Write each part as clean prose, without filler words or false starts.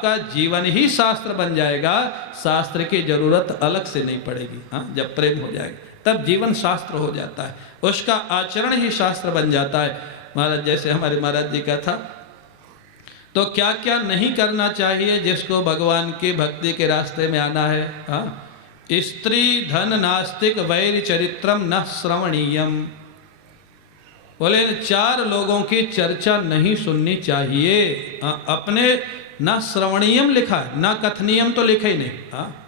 का जीवन ही शास्त्र बन जाएगा, शास्त्र की जरूरत अलग से नहीं पड़ेगी। हाँ, जब प्रेम हो जाएगा तब जीवन शास्त्र हो जाता है, उसका आचरण ही शास्त्र बन जाता है। महाराज जैसे हमारे महाराज जी का था, तो क्या क्या नहीं करना चाहिए जिसको भगवान की भक्ति के रास्ते में आना है। हाँ, स्त्री धन नास्तिक वैर चरित्रम न श्रवणीयम। बोले 4 लोगों की चर्चा नहीं सुननी चाहिए। अपने ना श्रवणीयम लिखा है, ना कथनीयम तो लिखा ही नहीं। हाँ,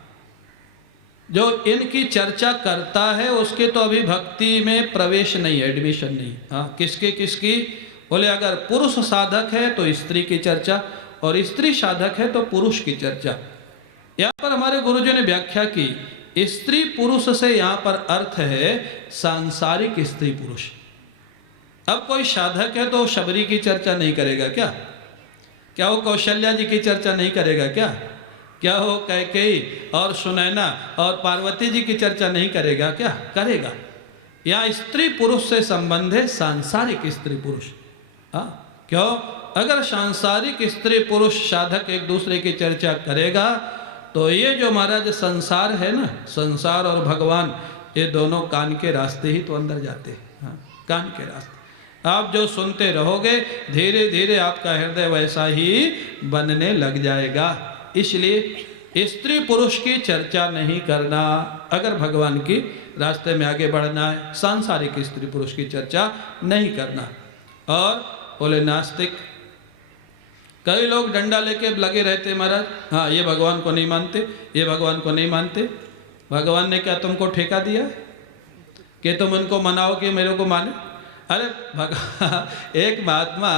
जो इनकी चर्चा करता है उसके तो अभी भक्ति में प्रवेश नहीं है, एडमिशन नहीं। हाँ, किसकी किसकी? बोले अगर पुरुष साधक है तो स्त्री की चर्चा, और स्त्री साधक है तो पुरुष की चर्चा। यहाँ पर हमारे गुरुजी ने व्याख्या की, स्त्री पुरुष से यहाँ पर अर्थ है सांसारिक स्त्री पुरुष। अब कोई साधक है तो शबरी की चर्चा नहीं करेगा क्या? क्या वो कौशल्या जी की चर्चा नहीं करेगा क्या? क्या वो कैकेयी और सुनैना और पार्वती जी की चर्चा नहीं करेगा क्या? करेगा। यहाँ स्त्री पुरुष से संबंध है, सांसारिक स्त्री पुरुष। हाँ, क्यों? अगर सांसारिक स्त्री पुरुष साधक एक दूसरे की चर्चा करेगा तो ये जो महाराज संसार है ना, संसार और भगवान, ये दोनों कान के रास्ते ही तो अंदर जाते हैं। हाँ, कान के रास्ते आप जो सुनते रहोगे धीरे धीरे आपका हृदय वैसा ही बनने लग जाएगा। इसलिए स्त्री पुरुष की चर्चा नहीं करना अगर भगवान की रास्ते में आगे बढ़ना है, सांसारिक स्त्री पुरुष की चर्चा नहीं करना। और बोले नास्तिक, कई लोग डंडा लेके लगे रहते महाराज, हाँ ये भगवान को नहीं मानते, ये भगवान को नहीं मानते। भगवान ने क्या तुमको ठेका दिया कि तुम उनको मनाओ कि मेरे को माने? अरे एक महात्मा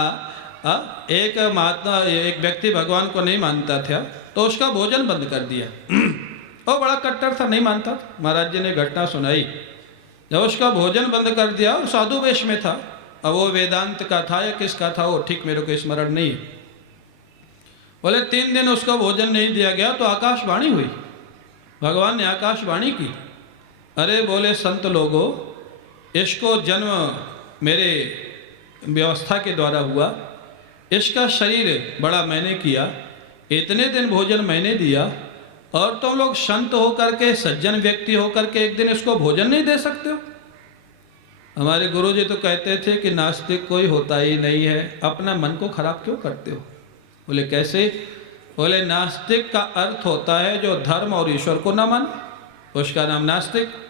एक व्यक्ति भगवान को नहीं मानता था तो उसका भोजन बंद कर दिया। वो बड़ा कट्टर था, नहीं मानता। महाराज जी ने घटना सुनाई, जब उसका भोजन बंद कर दिया और साधु वेश में था, अब वो वेदांत का था या किसका था वो ठीक मेरे को स्मरण नहीं है। बोले 3 दिन उसका भोजन नहीं दिया गया तो आकाशवाणी हुई, भगवान ने आकाशवाणी की। अरे बोले संत लोगों, इसको जन्म मेरे व्यवस्था के द्वारा हुआ, इसका शरीर बड़ा मैंने किया, इतने दिन भोजन मैंने दिया, और तुम लोग संत होकर के, सज्जन व्यक्ति होकर के एक दिन इसको भोजन नहीं दे सकते हो? हमारे गुरुजी तो कहते थे कि नास्तिक कोई होता ही नहीं है, अपना मन को खराब क्यों करते हो? बोले कैसे? बोले नास्तिक का अर्थ होता है जो धर्म और ईश्वर को न माने, उसका नाम नास्तिक।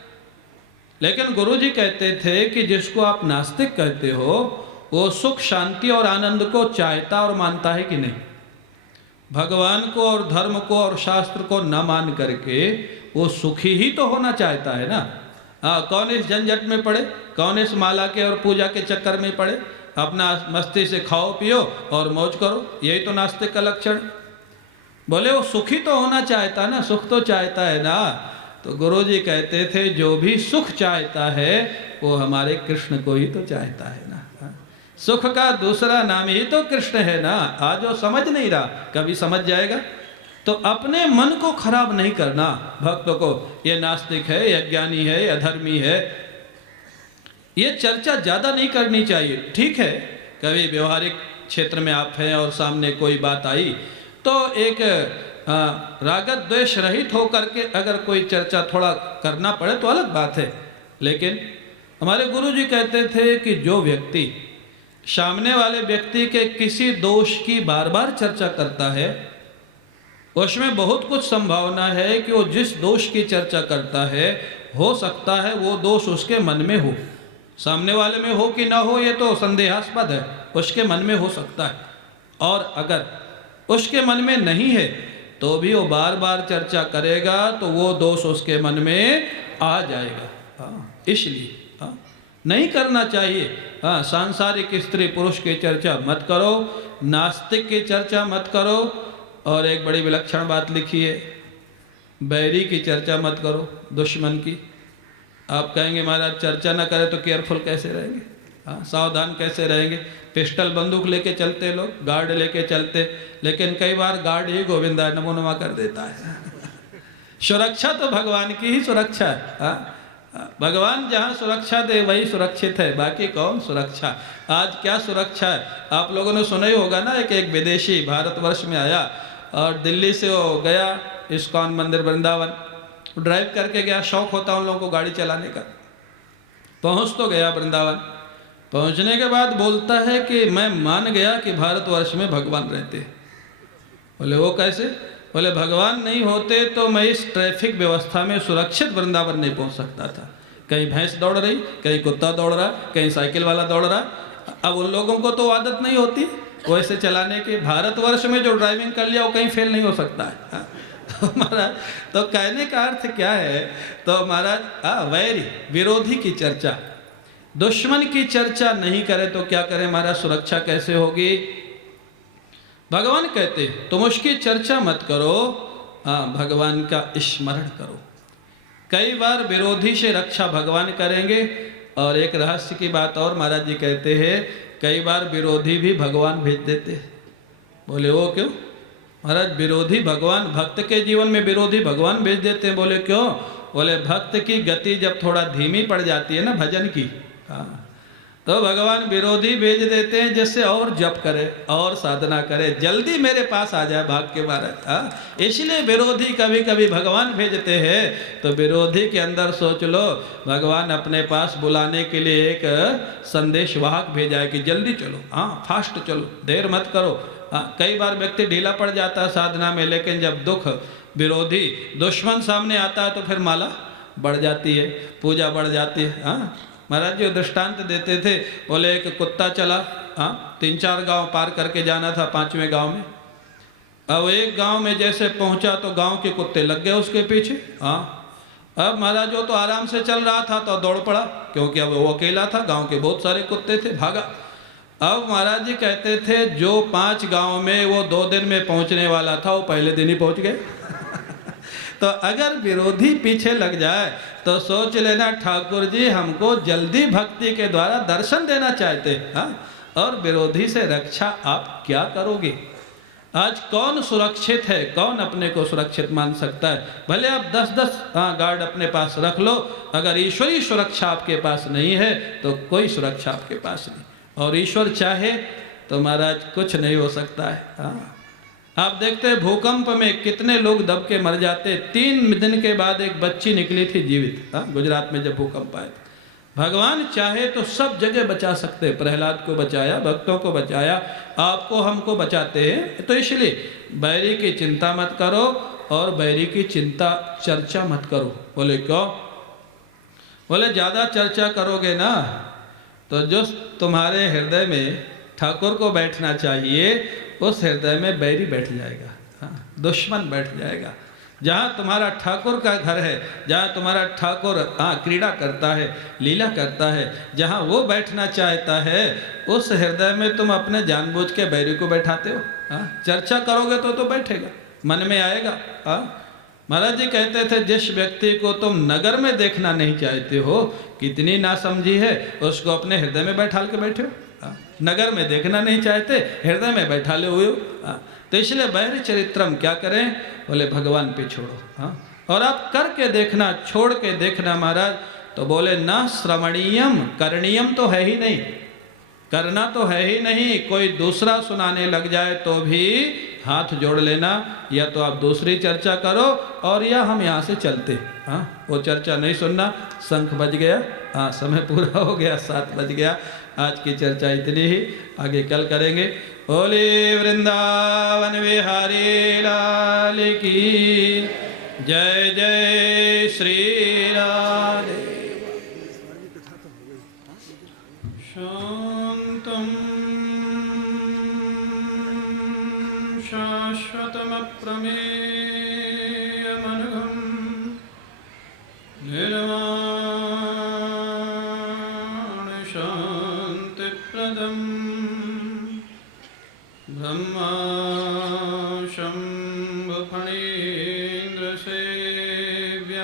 लेकिन गुरुजी कहते थे कि जिसको आप नास्तिक कहते हो वो सुख शांति और आनंद को चाहता और मानता है कि नहीं? भगवान को और धर्म को और शास्त्र को न मान करके वो सुखी ही तो होना चाहता है ना। हाँ, कौन इस झंझट में पड़े, कौन इस माला के और पूजा के चक्कर में पड़े? अपना मस्ती से खाओ पियो और मौज करो, यही तो नास्तिक का लक्षण। बोले वो सुखी तो होना चाहता है ना, सुख तो चाहता है ना। तो गुरुजी कहते थे जो भी सुख चाहता है वो हमारे कृष्ण को ही तो चाहता है ना। सुख का दूसरा नाम ही तो कृष्ण है ना। आज वो समझ नहीं रहा, कभी समझ जाएगा। तो अपने मन को खराब नहीं करना भक्तों को, ये नास्तिक है, ये अज्ञानी है, ये अधर्मी है, ये चर्चा ज़्यादा नहीं करनी चाहिए। ठीक है, कभी व्यवहारिक क्षेत्र में आप हैं और सामने कोई बात आई तो एक रागत द्वेष रहित होकर के अगर कोई चर्चा थोड़ा करना पड़े तो अलग बात है। लेकिन हमारे गुरुजी कहते थे कि जो व्यक्ति सामने वाले व्यक्ति के किसी दोष की बार बार चर्चा करता है, उसमें बहुत कुछ संभावना है कि वो जिस दोष की चर्चा करता है हो सकता है वो दोष उसके मन में हो, सामने वाले में हो कि ना हो ये तो संदेहास्पद है, उसके मन में हो सकता है। और अगर उसके मन में नहीं है तो भी वो बार बार चर्चा करेगा तो वो दोष उसके मन में आ जाएगा। हाँ, इसलिए नहीं करना चाहिए। हाँ, सांसारिक स्त्री पुरुष की चर्चा मत करो, नास्तिक की चर्चा मत करो। और एक बड़ी विलक्षण बात लिखी है, बैरी की चर्चा मत करो, दुश्मन की। आप कहेंगे महाराज चर्चा ना करें तो केयरफुल कैसे रहेंगे? हाँ, सावधान कैसे रहेंगे? पिस्टल बंदूक लेके चलते लोग, गार्ड लेके चलते, लेकिन कई बार गार्ड ही गोविंदा नमो नमा कर देता है। सुरक्षा तो भगवान की ही सुरक्षा है। हाँ, भगवान जहाँ सुरक्षा दे वही सुरक्षित है, बाकी कौन सुरक्षा? आज क्या सुरक्षा है? आप लोगों ने सुना ही होगा ना, एक विदेशी भारतवर्ष में आया और दिल्ली से वो गया इस्कॉन मंदिर वृंदावन, ड्राइव करके गया, शौक होता उन लोगों को गाड़ी चलाने का। पहुंच तो गया वृंदावन, पहुंचने के बाद बोलता है कि मैं मान गया कि भारतवर्ष में भगवान रहते हैं। बोले वो कैसे? बोले भगवान नहीं होते तो मैं इस ट्रैफिक व्यवस्था में सुरक्षित वृंदावन नहीं पहुंच सकता था। कहीं भैंस दौड़ रही, कहीं कुत्ता दौड़ रहा, कहीं साइकिल वाला दौड़ रहा। अब उन लोगों को तो आदत नहीं होती वैसे चलाने की। भारतवर्ष में जो ड्राइविंग कर लिया वो कहीं फेल नहीं हो सकता है। महाराज तो कहने का अर्थ क्या है? तो महाराज वैरी विरोधी की चर्चा, दुश्मन की चर्चा नहीं करे तो क्या करें महाराज? सुरक्षा कैसे होगी? भगवान कहते तुम उसकी चर्चा मत करो, भगवान का स्मरण करो। कई बार विरोधी से रक्षा भगवान करेंगे। और एक रहस्य की बात और महाराज जी कहते हैं, कई बार विरोधी भी भगवान भेज देते हैं। बोले वो क्यों? महाराज विरोधी भगवान, भक्त के जीवन में विरोधी भगवान भेज देते हैं। बोले क्यों? बोले भक्त की गति जब थोड़ा धीमी पड़ जाती है ना भजन की, हाँ, तो भगवान विरोधी भेज देते हैं जिससे और जप करे और साधना करे, जल्दी मेरे पास आ जाए भाग के महाराज। इसलिए विरोधी कभी कभी भगवान भेजते हैं। तो विरोधी के अंदर सोच लो, भगवान अपने पास बुलाने के लिए एक संदेश वाहक भेजा है कि जल्दी चलो, हाँ फास्ट चलो, देर मत करो। कई बार व्यक्ति ढीला पड़ जाता है साधना में, लेकिन जब दुख विरोधी दुश्मन सामने आता है तो फिर माला बढ़ जाती है, पूजा बढ़ जाती है। हाँ महाराज जी दृष्टांत देते थे, बोले एक कुत्ता चला, हाँ 3-4 गांव पार करके जाना था, 5वें गांव में। अब एक गांव में जैसे पहुंचा तो गांव के कुत्ते लग गए उसके पीछे। हाँ अब महाराज वो तो आराम से चल रहा था तो दौड़ पड़ा, क्योंकि अब वो अकेला था, गांव के बहुत सारे कुत्ते थे, भागा। अब महाराज जी कहते थे जो 5 गांव में वो 2 दिन में पहुंचने वाला था वो पहले दिन ही पहुंच गए। तो अगर विरोधी पीछे लग जाए तो सोच लेना ठाकुर जी हमको जल्दी भक्ति के द्वारा दर्शन देना चाहते हैं। हाँ? और विरोधी से रक्षा आप क्या करोगे? आज कौन सुरक्षित है? कौन अपने को सुरक्षित मान सकता है? भले आप 10-10 गार्ड अपने पास रख लो, अगर ईश्वरीय सुरक्षा आपके पास नहीं है तो कोई सुरक्षा आपके पास नहीं। और ईश्वर चाहे तो महाराज कुछ नहीं हो सकता है। हाँ आप देखते हैं भूकंप में कितने लोग दब के मर जाते। 3 दिन के बाद एक बच्ची निकली थी जीवित। हाँ गुजरात में जब भूकंप आया, भगवान चाहे तो सब जगह बचा सकते। प्रहलाद को बचाया, भक्तों को बचाया, आपको हमको बचाते हैं। तो इसलिए बैरी की चिंता मत करो और बैरी की चिंता चर्चा मत करो। बोले क्यों? बोले ज़्यादा चर्चा करोगे ना तो जो तुम्हारे हृदय में ठाकुर को बैठना चाहिए उस हृदय में बैरी बैठ जाएगा। हाँ दुश्मन बैठ जाएगा। जहाँ तुम्हारा ठाकुर का घर है, जहाँ तुम्हारा ठाकुर क्रीड़ा करता है, लीला करता है, जहाँ वो बैठना चाहता है उस हृदय में तुम अपने जानबूझ के बैरी को बैठाते हो। हाँ चर्चा करोगे तो बैठेगा, मन में आएगा। हाँ महाराज जी कहते थे जिस व्यक्ति को तुम नगर में देखना नहीं चाहते हो, कितनी नासमझी है, उसको अपने हृदय में बैठा के बैठे हो। नगर में देखना नहीं चाहते, हृदय में बैठा ले हुए हो। तो इसलिए बैरी चरित्रम क्या करें? बोले भगवान पे छोड़ो। हाँ और आप करके देखना, छोड़ के देखना महाराज। तो बोले ना श्रवणीयम, करणीयम तो है ही नहीं, करना तो है ही नहीं। कोई दूसरा सुनाने लग जाए तो भी हाथ जोड़ लेना, या तो आप दूसरी चर्चा करो और या हम यहाँ से चलते। हाँ वो चर्चा नहीं सुनना। शंख बज गया, हाँ समय पूरा हो गया, 7 बज गया। आज की चर्चा इतनी ही, आगे कल करेंगे। बोले वृंदावन बिहारी लाल की जय जय श्री राधे। शांतम शाश्वतम अप्रमेयमनघम् निर्वाण शांतिप्रदम् ब्रह्मा शंभु फणीन्द्र सेव्यमनिशम्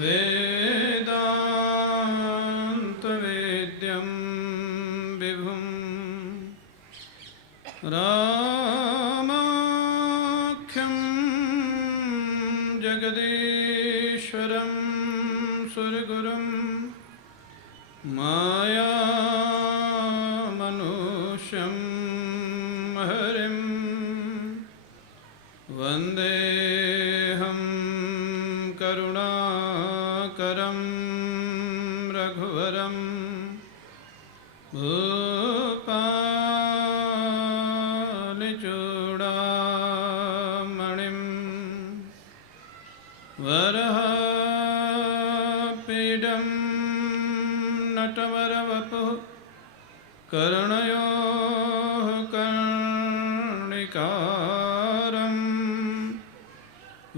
वेदांत वेद्यं विभुम् रामाख्यं जगदीश्वरं सुरगुरुं मायामनुष्यं हरिं वन्देऽहं करुणाकरं रघुवरं भूपालचूडामणिं वरहापीडं नटवरवपुः कर्णयोः कर्णिकारं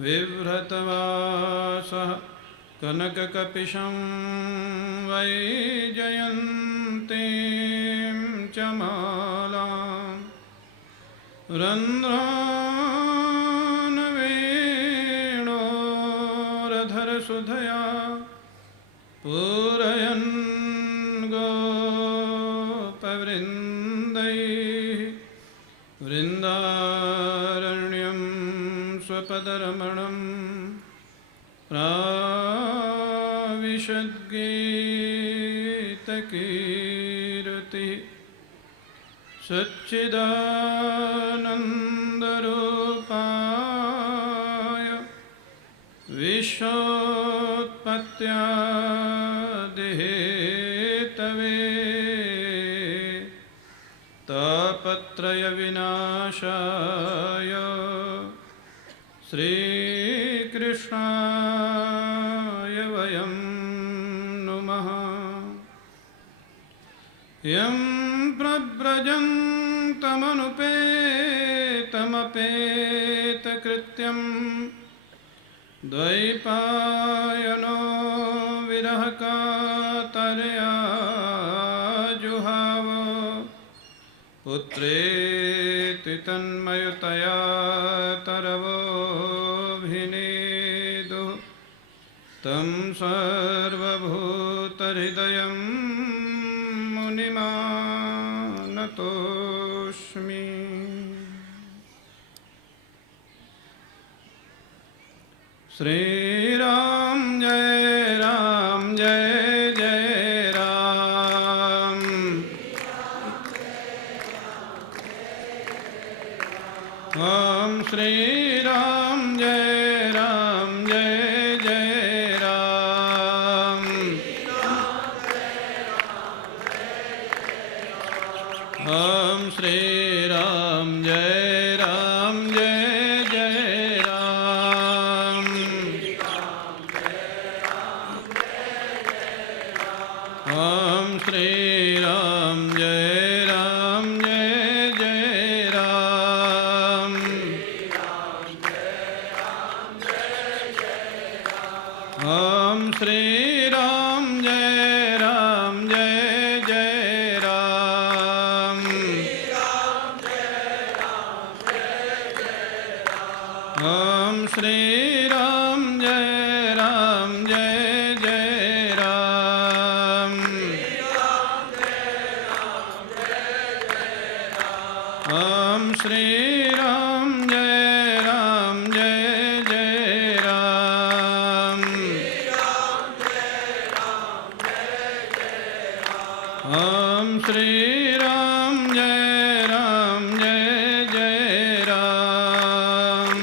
बिभ्रतवासः कनककपिशं वैजयन्तीं च मालां रन्ध्रान् वेणोरधरसुधया पूरयन् गोपवृन्दैः वृन्दारण्यं स्वपदरमणं प्राविशद्गीतकीर्तिः सच्चिदानन्दरूपाय विश्वोत्पत्त्यादिहेतवे तापत्रयविनाशाय श्रीकृष्णाय वयं नुमः। यं प्रव्रजन्तमनुपेतमपेतकृत्यं द्वैपायनो विरहकातरया जुहाव पुत्रेति तन्मयतया तरवोऽभिनेदुः तं सर्वभूतहृदयं मुनिमानतोऽस्मि। श्रीराम जय राम जय जय राम। ओम श्री राम जय जय राम। ओम श्री राम जय जय राम। ओम श्री राम जय जय राम। ओम श्री राम जय जय राम। ओम श्री राम जय जय राम। ओम श्री राम जय जय राम। ओम श्री राम जय जय राम।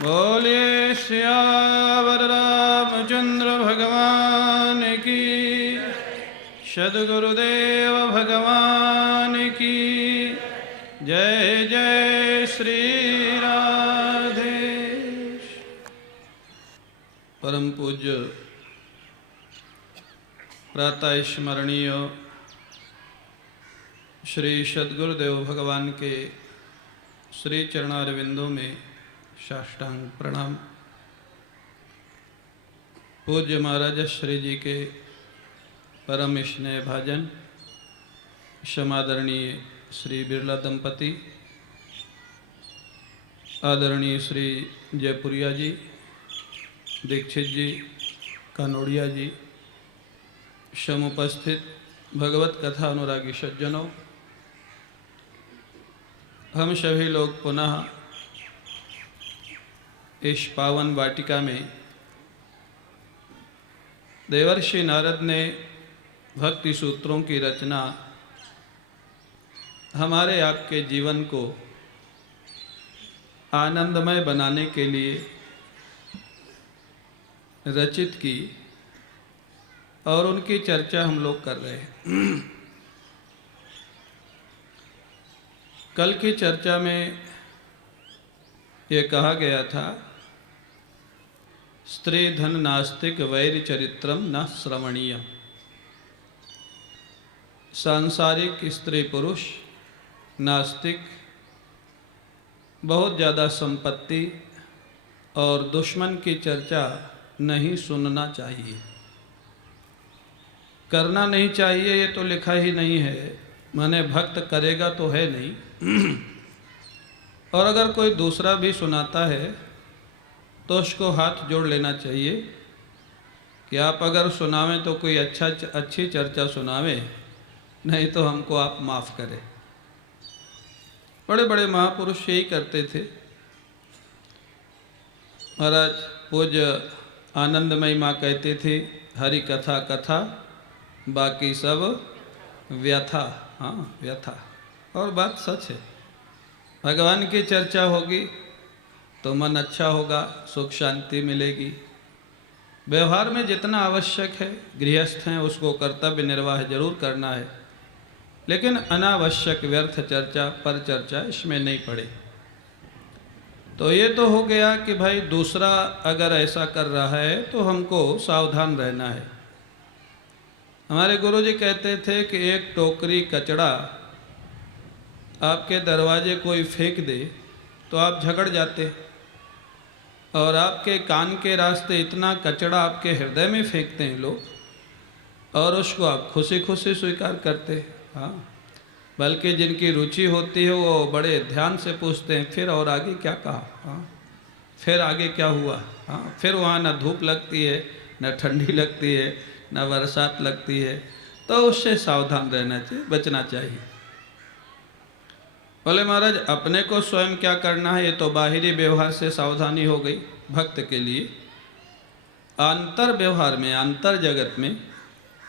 बोलिए सियावर रामचंद्र भगवान की, सद्गुरुदेव भगवान की जय। जय श्री राधे। परम पूज्य प्रातः स्मरणीय श्री सद्गुरुदेव भगवान के श्री चरणारविंदों में साष्टांग प्रणाम। पूज्य महाराज श्री जी के परम स्नेह भाजन समादरणीय श्री बिरला दंपति, आदरणीय श्री जयपुरिया जी, दीक्षित जी, कानोड़िया जी, समुपस्थित भगवत कथा अनुरागी सज्जनों, हम सभी लोग पुनः इस पावन वाटिका में देवर्षि नारद ने भक्ति सूत्रों की रचना हमारे आपके जीवन को आनंदमय बनाने के लिए रचित की और उनकी चर्चा हम लोग कर रहे हैं। कल की चर्चा में ये कहा गया था, स्त्री धन नास्तिक वैर चरित्रम न श्रवणीयम। सांसारिक स्त्री पुरुष नास्तिक, बहुत ज़्यादा संपत्ति और दुश्मन की चर्चा नहीं सुनना चाहिए, करना नहीं चाहिए। ये तो लिखा ही नहीं है, माने भक्त करेगा तो है नहीं। और अगर कोई दूसरा भी सुनाता है तो उसको हाथ जोड़ लेना चाहिए कि आप अगर सुनावें तो कोई अच्छी चर्चा सुनावें, नहीं तो हमको आप माफ़ करें। बड़े बड़े महापुरुष यही करते थे। महाराज पूज्य आनंदमयी माँ कहते थे, हरि कथा कथा बाकी सब व्यथा। हाँ, व्यथा। और बात सच है। भगवान की चर्चा होगी तो मन अच्छा होगा, सुख शांति मिलेगी। व्यवहार में जितना आवश्यक है, गृहस्थ हैं उसको कर्तव्य निर्वाह जरूर करना है, लेकिन अनावश्यक व्यर्थ चर्चा पर चर्चा इसमें नहीं पड़े। तो ये तो हो गया कि भाई दूसरा अगर ऐसा कर रहा है तो हमको सावधान रहना है। हमारे गुरुजी कहते थे कि एक टोकरी कचड़ा आपके दरवाजे कोई फेंक दे तो आप झगड़ जाते, और आपके कान के रास्ते इतना कचड़ा आपके हृदय में फेंकते हैं लोग, और उसको आप खुशी खुशी स्वीकार करते। हाँ, बल्कि जिनकी रुचि होती है वो बड़े ध्यान से पूछते हैं, फिर और आगे क्या कहा, हाँ फिर आगे क्या हुआ। हाँ, फिर वहाँ न धूप लगती है, न ठंडी लगती है, न बरसात लगती है। तो उससे सावधान रहना चाहिए, बचना चाहिए। बोले महाराज अपने को स्वयं क्या करना है, ये तो बाहरी व्यवहार से सावधानी हो गई भक्त के लिए। अंतर व्यवहार में, अंतर जगत में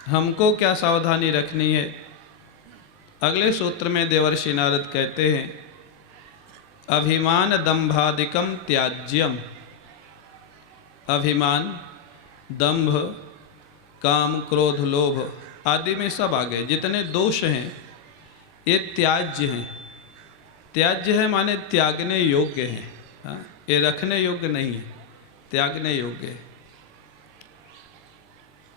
हमको क्या सावधानी रखनी है। अगले सूत्र में देवर्षि नारद कहते हैं, अभिमान दंभादिकम त्याज्यम। अभिमान, दंभ, काम, क्रोध, लोभ आदि में सब आ गए। जितने दोष हैं ये त्याज्य हैं। त्याज्य है माने त्यागने योग्य हैं। हाँ, ये रखने योग्य नहीं है, त्यागने योग्य है।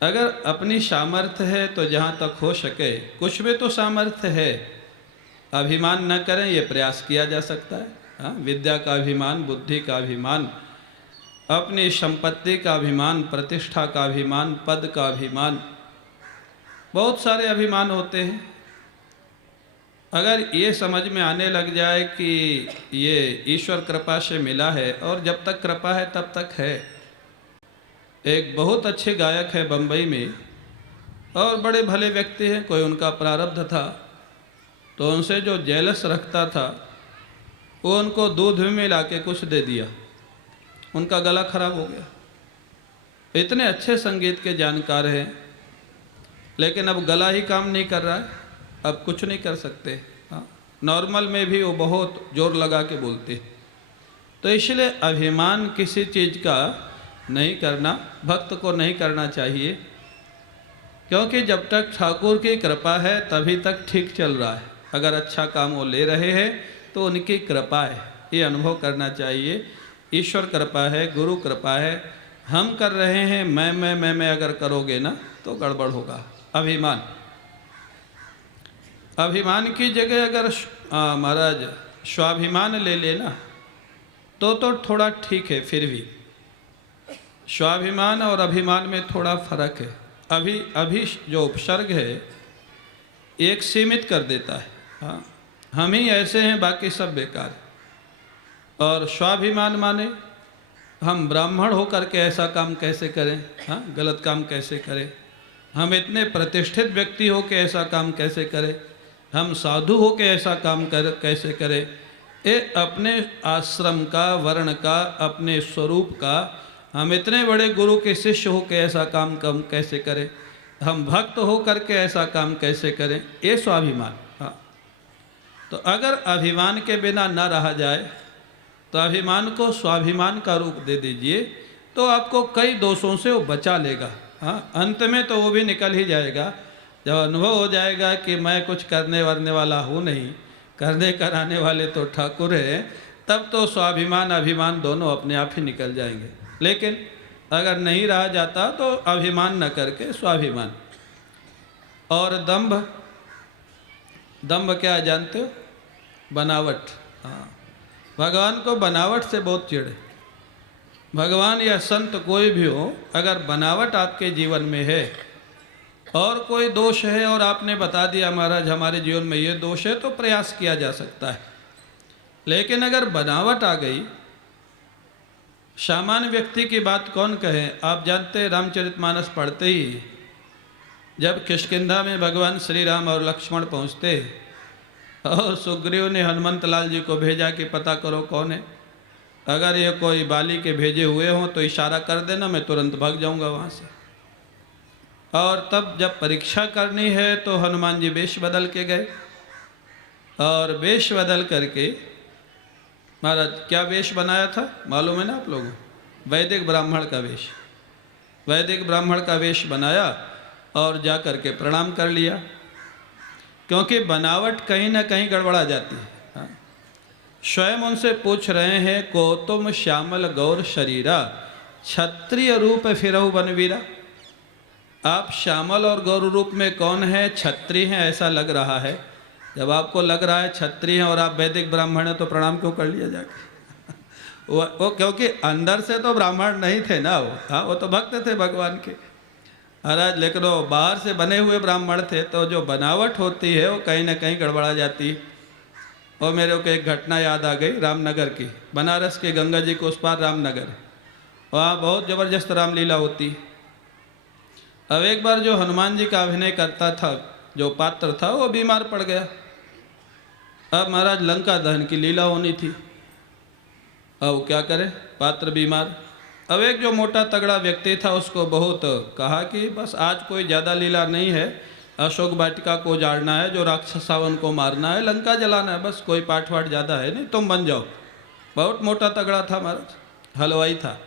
अगर अपनी सामर्थ्य है तो जहाँ तक हो सके, कुछ में तो सामर्थ्य है, अभिमान न करें, ये प्रयास किया जा सकता है। हाँ, विद्या का अभिमान, बुद्धि का अभिमान, अपनी संपत्ति का अभिमान, प्रतिष्ठा का अभिमान, पद का अभिमान, बहुत सारे अभिमान होते हैं। अगर ये समझ में आने लग जाए कि ये ईश्वर कृपा से मिला है और जब तक कृपा है तब तक है। एक बहुत अच्छे गायक है बम्बई में और बड़े भले व्यक्ति हैं, कोई उनका प्रारब्ध था तो उनसे जो जेलस रखता था वो उनको दूध में मिला के कुछ दे दिया, उनका गला खराब हो गया। इतने अच्छे संगीत के जानकार हैं, लेकिन अब गला ही काम नहीं कर रहा है, अब कुछ नहीं कर सकते। हाँ, नॉर्मल में भी वो बहुत जोर लगा के बोलते। तो इसलिए अभिमान किसी चीज़ का नहीं करना, भक्त को नहीं करना चाहिए, क्योंकि जब तक ठाकुर की कृपा है तभी तक ठीक चल रहा है। अगर अच्छा काम वो ले रहे हैं तो उनकी कृपा है, ये अनुभव करना चाहिए। ईश्वर कृपा है, गुरु कृपा है। हम कर रहे हैं मैं अगर करोगे ना तो गड़बड़ होगा। अभिमान, अभिमान की जगह अगर महाराज स्वाभिमान ले लेना तो थोड़ा ठीक है। फिर भी स्वाभिमान और अभिमान में थोड़ा फर्क है। अभी जो उपसर्ग है एक सीमित कर देता है। हाँ, हम ही ऐसे हैं, बाकी सब बेकार। और स्वाभिमान माने हम ब्राह्मण होकर के ऐसा काम कैसे करें, हाँ गलत काम कैसे करें, हम इतने प्रतिष्ठित व्यक्ति हो के ऐसा काम कैसे करें, हम साधु हो के ऐसा काम कैसे करें। ये अपने आश्रम का, वर्ण का, अपने स्वरूप का, हम इतने बड़े गुरु के शिष्य हो के ऐसा काम कैसे करें, हम भक्त हो करके ऐसा काम कैसे करें, ये स्वाभिमान। हाँ, तो अगर अभिमान के बिना न रहा जाए तो अभिमान को स्वाभिमान का रूप दे दीजिए, तो आपको कई दोषों से वो बचा लेगा। हाँ, अंत में तो वो भी निकल ही जाएगा। जब अनुभव हो जाएगा कि मैं कुछ करने वरने वाला हूँ नहीं, करने कराने वाले तो ठाकुर हैं, तब तो स्वाभिमान अभिमान दोनों अपने आप ही निकल जाएंगे। लेकिन अगर नहीं रहा जाता तो अभिमान न करके स्वाभिमान। और दंभ, दंभ क्या जानते हो? बनावट। हाँ, भगवान को बनावट से बहुत चिढ़। भगवान या संत कोई भी हो, अगर बनावट आपके जीवन में है और कोई दोष है और आपने बता दिया महाराज हमारे जीवन में ये दोष है, तो प्रयास किया जा सकता है। लेकिन अगर बनावट आ गई, सामान्य व्यक्ति की बात कौन कहे? आप जानते हैं, रामचरितमानस पढ़ते ही जब किष्किंधा में भगवान श्री राम और लक्ष्मण पहुँचते और सुग्रीव ने हनुमंत लाल जी को भेजा कि पता करो कौन है, अगर ये कोई बाली के भेजे हुए हों तो इशारा कर देना, मैं तुरंत भाग जाऊंगा वहाँ से। और तब जब परीक्षा करनी है तो हनुमान जी वेश बदल के गए, और वेश बदल करके महाराज क्या वेश बनाया था मालूम है ना आप लोगों? वैदिक ब्राह्मण का वेश। वैदिक ब्राह्मण का वेश बनाया और जा कर के प्रणाम कर लिया, क्योंकि बनावट कहीं ना कहीं गड़बड़ा जाती है। हाँ? स्वयं उनसे पूछ रहे हैं, को तुम श्यामल गौर शरीरा, क्षत्रिय रूप फिरहु बनवीरा। आप श्यामल और गौर रूप में कौन है? क्षत्रिय हैं ऐसा लग रहा है। जब आपको लग रहा है क्षत्रिय हैं और आप वैदिक ब्राह्मण हैं तो प्रणाम क्यों कर लिया जाके? वो क्योंकि अंदर से तो ब्राह्मण नहीं थे ना वो। हाँ, वो तो भक्त थे भगवान के महाराज, लेकिन वो बाहर से बने हुए ब्राह्मण थे, तो जो बनावट होती है वो कहीं ना कहीं गड़बड़ा जाती है। और मेरे को एक घटना याद आ गई रामनगर की, बनारस के गंगा जी के उस पार रामनगर, वहाँ बहुत ज़बरदस्त रामलीला होती। अब एक बार जो हनुमान जी का अभिनय करता था, जो पात्र था, वो बीमार पड़ गया। अब महाराज लंका दहन की लीला होनी थी, अब क्या करे, पात्र बीमार। अब एक जो मोटा तगड़ा व्यक्ति था उसको बहुत कहा कि बस आज कोई ज़्यादा लीला नहीं है, अशोक वाटिका को उजाड़ना है, जो राक्षस सावन को मारना है, लंका जलाना है, बस कोई पाठ वाठ ज़्यादा है नहीं, तुम बन जाओ। बहुत मोटा तगड़ा था महाराज, हलवाई था।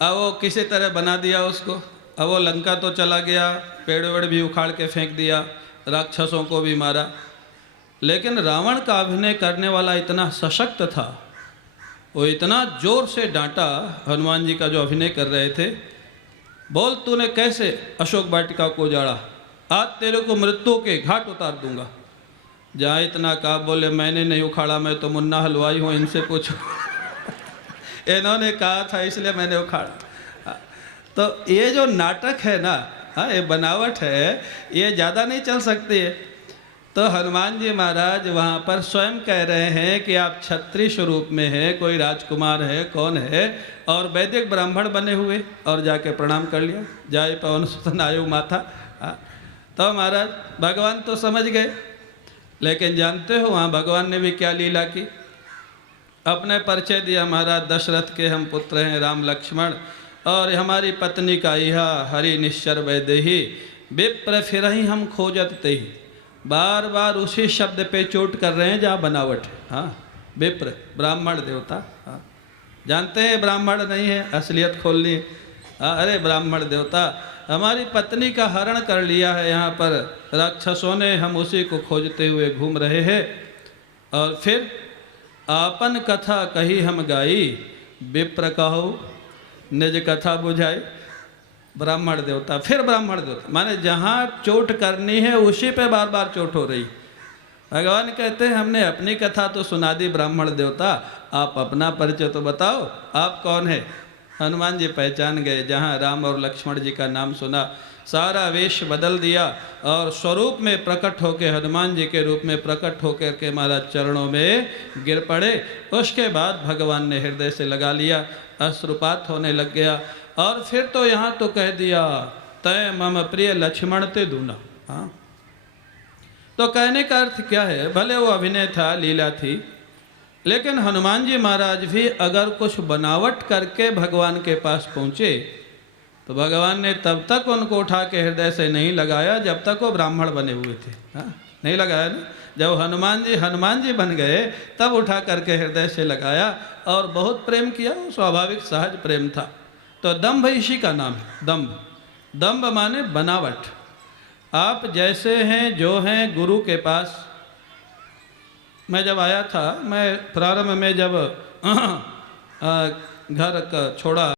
अब वो किसी तरह बना दिया उसको। अब वो लंका तो चला गया, पेड़ वेड़ भी उखाड़ के फेंक दिया, राक्षसों को भी मारा। लेकिन रावण का अभिनय करने वाला इतना सशक्त था, वो इतना जोर से डांटा हनुमान जी का जो अभिनय कर रहे थे, बोल तूने कैसे अशोक वाटिका को उजाड़ा, आज तेरे को मृत्यु के घाट उतार दूंगा। जहाँ इतना कहा, बोले मैंने नहीं उखाड़ा, मैं तो मुन्ना हलवाई हूँ, इनसे पूछो। इन्होंने कहा था इसलिए मैंने उखाड़ा। तो ये जो नाटक है ना, हाँ, ये बनावट है, ये ज़्यादा नहीं चल सकती है। तो हनुमान जी महाराज वहाँ पर स्वयं कह रहे हैं कि आप क्षत्रिय स्वरूप में हैं, कोई राजकुमार है, कौन है, और वैदिक ब्राह्मण बने हुए, और जाके प्रणाम कर लिया, जाय पवन सुत नायु माथा। तो महाराज भगवान तो समझ गए, लेकिन जानते हो वहाँ भगवान ने भी क्या लीला की? अपने परिचय दिया, महाराज दशरथ के हम पुत्र हैं राम लक्ष्मण, और हमारी पत्नी का यह हरि निश्चर वैदेही, विप्र फिर ही हम खोजत ते ही। बार बार उसी शब्द पे चोट कर रहे हैं जहाँ बनावट है। हाँ, विप्र ब्राह्मण देवता। हाँ, जानते हैं ब्राह्मण नहीं है, असलियत खोलनी। हाँ, अरे ब्राह्मण देवता, हमारी पत्नी का हरण कर लिया है यहाँ पर राक्षसों ने, हम उसी को खोजते हुए घूम रहे हैं। और फिर आपन कथा कही हम गाई, विप्र कहो निज कथा बुझाई। ब्राह्मण देवता, फिर ब्राह्मण देवता, माने जहाँ चोट करनी है उसी पे बार बार चोट हो रही। भगवान कहते हैं हमने अपनी कथा तो सुना दी ब्राह्मण देवता, आप अपना परिचय तो बताओ, आप कौन है? हनुमान जी पहचान गए, जहाँ राम और लक्ष्मण जी का नाम सुना, सारा वेश बदल दिया और स्वरूप में प्रकट होकर, हनुमान जी के रूप में प्रकट होकर के महाराज चरणों में गिर पड़े। उसके बाद भगवान ने हृदय से लगा लिया, अश्रुपात होने लग गया। और फिर तो यहाँ तो कह दिया, तय मम प्रिय लक्ष्मण ते दूना। हाँ, तो कहने का अर्थ क्या है? भले वो अभिनय था, लीला थी, लेकिन हनुमान जी महाराज भी अगर कुछ बनावट करके भगवान के पास पहुँचे तो भगवान ने तब तक उनको उठा के हृदय से नहीं लगाया जब तक वो ब्राह्मण बने हुए थे। हाँ, नहीं लगाया ना। जब हनुमान जी बन गए तब उठा करके हृदय से लगाया और बहुत प्रेम किया। वो स्वाभाविक सहज प्रेम था। तो दंभ इसी का नाम है, दंभ। दंभ माने बनावट। आप जैसे हैं जो हैं गुरु के पास। मैं जब आया था, मैं प्रारंभ में जब घर का छोड़ा